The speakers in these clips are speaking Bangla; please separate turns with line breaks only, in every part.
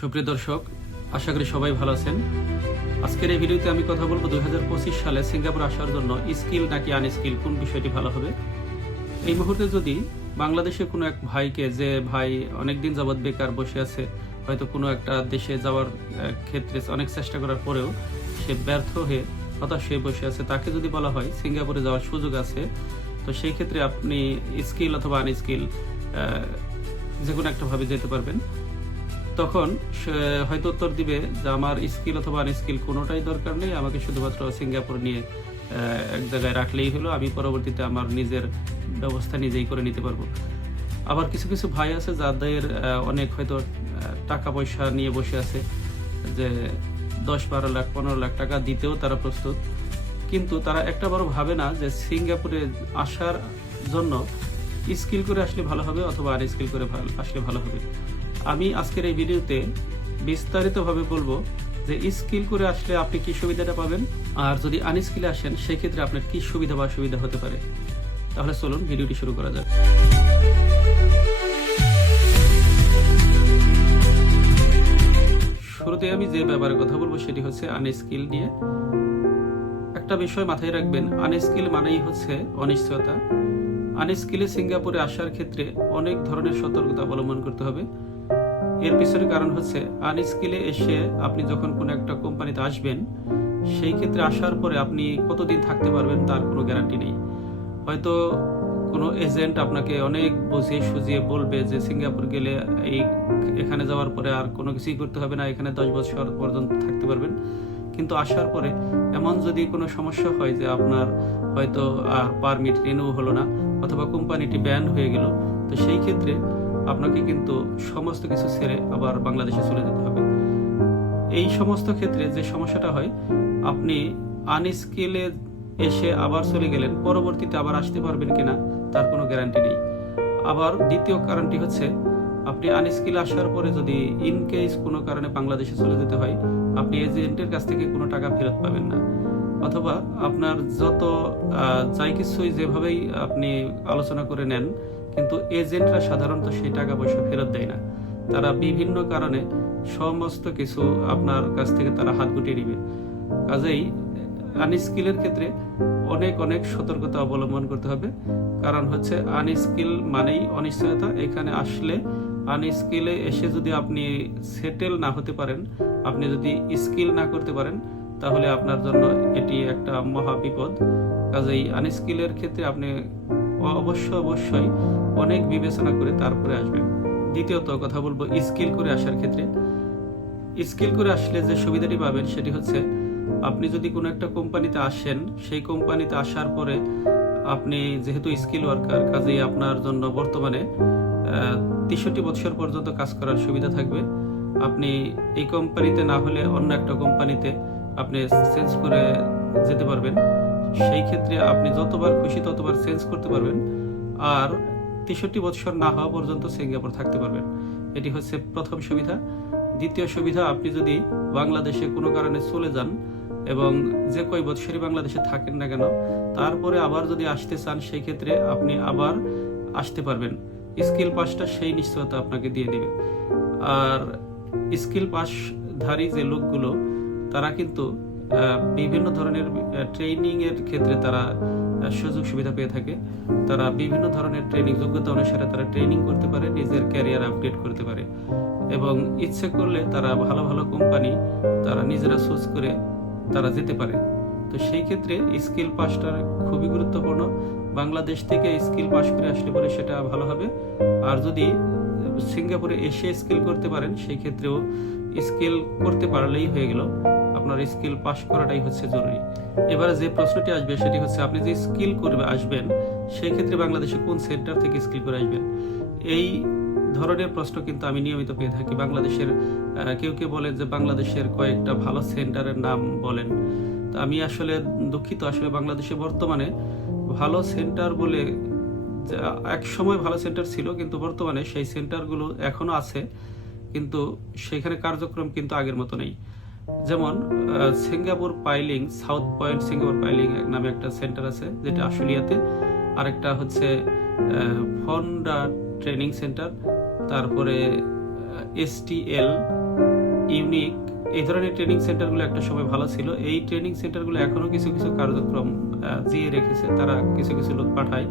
সুপ্রিয় দর্শক, আশা করি সবাই ভালো আছেন। আজকের এই ভিডিওতে আমি কথা বলব দুই হাজার পঁচিশ সালে সিঙ্গাপুর আসার জন্য স্কিল নাকি আনস্কিল, কোন বিষয়টি ভালো হবে? এই মুহূর্তে যদি বাংলাদেশে কোনো এক ভাইকে, যে ভাই অনেকদিন যাবৎ বেকার বসে আছে, হয়তো কোনো একটা দেশে যাওয়ার ক্ষেত্রে অনেক চেষ্টা করার পরেও সে ব্যর্থ হয়ে হতাশ হয়ে বসে আছে, তাকে যদি বলা হয় সিঙ্গাপুরে যাওয়ার সুযোগ আছে, তো সেই ক্ষেত্রে আপনি স্কিল অথবা আনস্কিল যে কোনো একটা ভাবে যেতে পারবেন। তখন সে হয়তো উত্তর দিবে যে আমার স্কিল অথবা আনস্কিল কোনোটাই দরকার নেই, আমাকে শুধুমাত্র সিঙ্গাপুর নিয়ে এক জায়গায় রাখলেই হলো, আমি পরবর্তীতে আমার নিজের ব্যবস্থা নিজেই করে নিতে পারব। আবার কিছু কিছু ভাই আছে যাদের অনেক হয়তো টাকা পয়সা নিয়ে বসে আছে, যে দশ বারো লাখ, পনেরো লাখ টাকা দিতেও তারা প্রস্তুত। কিন্তু তারা একটা বড় ভাবে না যে সিঙ্গাপুরে আসার জন্য স্কিল করে আসলে ভালো হবে অথবা আর স্কিল করে আসলে ভালো হবে। আমি আজকের এই ভিডিওতে বিস্তারিতভাবে বলব যে স্কিল করে আসলে আপনি কি সুবিধাটা পাবেন, আর যদি আনস্কিলে আসেন সেই ক্ষেত্রে আপনার কি সুবিধা বা অসুবিধা হতে পারে। তাহলে চলুন ভিডিওটি শুরু করা যাক। শুরুতে আমি যে ব্যাপারে কথা বলব সেটি হচ্ছে আনস্কিল নিয়ে। একটা বিষয় মাথায় রাখবেন, আনস্কিল মানেই হচ্ছে অনিশ্চয়তা। আনস্কিলে সিঙ্গাপুরে আসার ক্ষেত্রে অনেক ধরনের সতর্কতা অবলম্বন করতে হবে। এর পিছনে কারণ হচ্ছে আনস্কিলে এসে আপনি যখন কোনো একটা কোম্পানিতে আসবেন, সেই ক্ষেত্রে আসার পরে আপনি কতদিন থাকতে পারবেন তার কোনো গ্যারান্টি নেই। হয়তো কোনো এজেন্ট আপনাকে অনেক বুঝিয়ে সুজিয়ে বলবে যে সিঙ্গাপুর গেলে এই এখানে যাওয়ার পরে আর কোনো কিছুই করতে হবে না, এখানে দশ বছর পর্যন্ত থাকতে পারবেন। কিন্তু আসার পরে এমন যদি কোনো সমস্যা হয় যে আপনার হয়তো আর পারমিট রিনিউ হলো না, অথবা কোম্পানিটি ব্যান হয়ে গেল, তো সেই ক্ষেত্রে আপনাকে কিন্তু সমস্ত কিছু ছেড়ে আবার বাংলাদেশে চলে যেতে হবে। এই সমস্ত ক্ষেত্রে যে সমস্যাটা হয়, আপনি আনস্কিলে এসে আবার চলে গেলেন, পরবর্তীতে আবার আসতে পারবেন কিনা তার কোনো গ্যারান্টি নেই। আবার দ্বিতীয় কারণটি হচ্ছে, আপনি আনস্কিল আসার পরে যদি ইন কেস কোনো কারণে বাংলাদেশে চলে যেতে হয়, আপনি এজেন্টের কাছ থেকে কোনো টাকা ফেরত পাবেন না। অথবা আপনার যত যাই কিছুই যেভাবেই আপনি আলোচনা করে নেন কিন্তু এজেন্টরা সাধারণত সেই টাকা পয়সা ফেরত দেয় না। তারা বিভিন্ন কারণে সমস্ত কিছু আপনার কাছ থেকে তারা হাত গুটিয়ে নিবে। কাজেই আনস্কিলের ক্ষেত্রে অনেক অনেক সতর্কতা অবলম্বন করতে হবে। কারণ হচ্ছে আনস্কিল মানেই অনিশ্চয়তা। এখানে আসলে আনস্কিলে এসে যদি আপনি সেটেল না হতে পারেন, আপনি যদি স্কিল না করতে পারেন, তাহলে আপনার জন্য এটি একটা মহা বিপদ। কাজেই আনস্কিলের ক্ষেত্রে আপনি অবশ্য, অবশ্যই অনেক বিবেচনা করে তারপরে আসবেন। দ্বিতীয়ত কথা বলব, স্কিল করে আসার ক্ষেত্রে। স্কিল করে আসলে যে সুবিধাটি পাবেন সেটি হচ্ছে, আপনি যদি কোনো একটা কোম্পানিতে আসেন, সেই কোম্পানিতে আসার পরে আপনি যেহেতু স্কিল ওয়ার্কার, কাজেই আপনার জন্য বর্তমানে তেষট্টি বছর পর্যন্ত কাজ করার সুবিধা থাকবে। আপনি এই কোম্পানিতে না হলে অন্য একটা কোম্পানিতে আপনি চেঞ্জ করে যেতে পারবেন। সেই ক্ষেত্রে আপনি যতবার খুশি ততবার চেঞ্জ করতে পারবেন। আর তেষট্টি বছর না হওয়া পর্যন্ত সিঙ্গাপুর থাকতে পারবেন। এটি হচ্ছে প্রথম সুবিধা। দ্বিতীয় সুবিধা, আপনি যদি বাংলাদেশে কোনো কারণে চলে যান এবং যে কয় বৎসরই বাংলাদেশে থাকেন না কেন, তারপরে আবার যদি আসতে চান, সেই ক্ষেত্রে আপনি আবার আসতে পারবেন। স্কিল পাসটা সেই নিশ্চয়তা আপনাকে দিয়ে দেবে। আর স্কিল পাসধারী যে লোকগুলো, তারা কিন্তু বিভিন্ন ধরনের ট্রেনিং এর ক্ষেত্রে তারা সুযোগ সুবিধা পেয়ে থাকে। তারা বিভিন্ন ধরনের ট্রেনিং যোগ্যতা অনুসারে তারা ট্রেনিং করতে পারে, নিজের ক্যারিয়ার আপডেট করতে পারে। এবং ইচ্ছে করলে তারা ভালো ভালো কোম্পানি তারা নিজেরা চুজ করে তারা যেতে পারে। তো সেই ক্ষেত্রে স্কিল পাসটা খুবই গুরুত্বপূর্ণ। বাংলাদেশ থেকে স্কিল পাস করে আসলে পরে সেটা ভালো হবে। আর যদি সিঙ্গাপুরে এসে স্কিল করতে পারেন, সেই ক্ষেত্রেও স্কিল করতে পারলেই হয়ে গেল। আপনার স্কিল পাস করাটাই হচ্ছে জরুরি। এবারে যে প্রশ্নটি আসবে সেটি হচ্ছে, আপনি যে স্কিল করবে, আসবেন, সেই ক্ষেত্রে বাংলাদেশে কোন সেন্টার থেকে স্কিল করে আসবেন? এই ধরনের প্রশ্ন কিন্তু আমি নিয়মিত পেয়ে থাকি। বাংলাদেশের কেউ কেউ বলেন যে বাংলাদেশের কয়েকটা ভালো সেন্টারের নাম বলেন। তো আমি আসলে দুঃখিত। আসলে বাংলাদেশে বর্তমানে ভালো সেন্টার বলে এক সময় ভালো সেন্টার ছিল, কিন্তু বর্তমানে সেই সেন্টারগুলো এখনও আছে, কিন্তু সেখানে কার্যক্রম কিন্তু আগের মতো নেই। যেমন Singapore piling, south point Singapore piling নামে একটা সেন্টার আছে, যেটা আশুলিয়াতে। আরেকটা হচ্ছে ফন্ডা ট্রেনিং সেন্টার, তারপরে এসটিএল ইউনিক, এই ধরনের ট্রেনিং সেন্টারগুলো একটা সময় ভালো ছিল। এই ট্রেনিং সেন্টারগুলো এখনও কিছু কিছু কার্যক্রম জিয়ে রেখেছে, তারা কিছু কিছু লোক পাঠায়।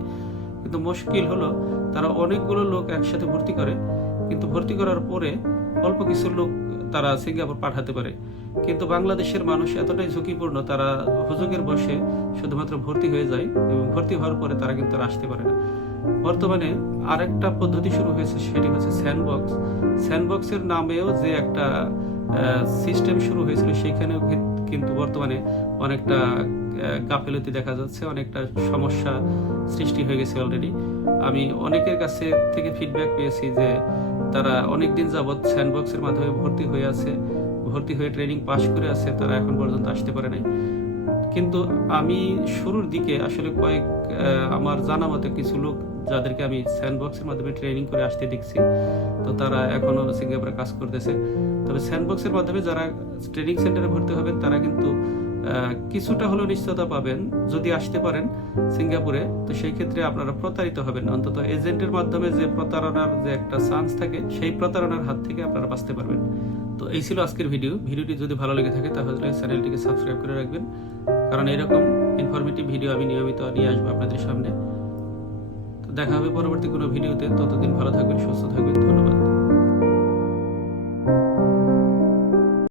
কিন্তু মুশকিল হলো, তারা অনেকগুলো লোক একসাথে ভর্তি করে, কিন্তু ভর্তি করার পরে অল্প কিছু লোক তারা সিঙ্গাপুর পাঠাতে পারে। কিন্তু বাংলাদেশের মানুষ এতটাই ঝুঁকিপূর্ণ, তারা হুজুগের বসে শুধুমাত্র ভর্তি হয়ে যায় এবং ভর্তি হওয়ার পরে তারা কিন্তু আসতে পারে না। বর্তমানে আরেকটা পদ্ধতি শুরু হয়েছে, সেটি হচ্ছে স্যান্ডবক্স। স্যান্ডবক্সের নামেও যে একটা সিস্টেম শুরু হয়েছিল, সেখানেও কিন্তু বর্তমানে অনেকটা গাফিলতি দেখা যাচ্ছে, অনেকটা সমস্যা সৃষ্টি হয়ে গেছে অলরেডি আমি অনেকের কাছে থেকে ফিডব্যাক পেয়েছি যে তারা অনেক দিন যাবৎ স্যান্ডবক্সের মাধ্যমে ভর্তি হয়ে আছে। ভর্তি হয়ে ট্রেনিং পাশ করে আছে, তারা এখন পর্যন্ত আসতে পারে নাই। কিন্তু আমি শুরুর দিকে আসলে কয়েক আমার জানা মতে কিছু লোক যাদেরকে আমি স্যান্ডবক্সের মাধ্যমে ট্রেনিং করে আসতে দেখছি, তো তারা এখনও সিঙ্গাপুরে কাজ করতেছে। তবে স্যান্ডবক্সের মাধ্যমে যারা ট্রেনিং সেন্টারে ভর্তি হবেন, তারা কিন্তু কিছুটা হলেও নিশ্চয়তা পাবেন যদি আসতে পারেন সিঙ্গাপুরে। তো সেই ক্ষেত্রে আপনারা প্রতারিত হবেন অন্তত এজেন্টের মাধ্যমে যে প্রতারণার যে একটা চান্স থাকে, সেই প্রতারণার হাত থেকে আপনারা বাঁচতে পারবেন। তো এই ছিল আজকের ভিডিও। ভিডিওটি যদি ভালো লেগে থাকে, তাহলে চ্যানেলটিকে সাবস্ক্রাইব করে রাখবেন। কারণ এরকম ইনফরমেটিভ ভিডিও আমি নিয়মিত নিয়ে আসব আপনাদের সামনে। তো দেখা হবে পরবর্তী কোনো ভিডিওতে। ততদিন ভালো থাকবেন, সুস্থ থাকবেন। ধন্যবাদ।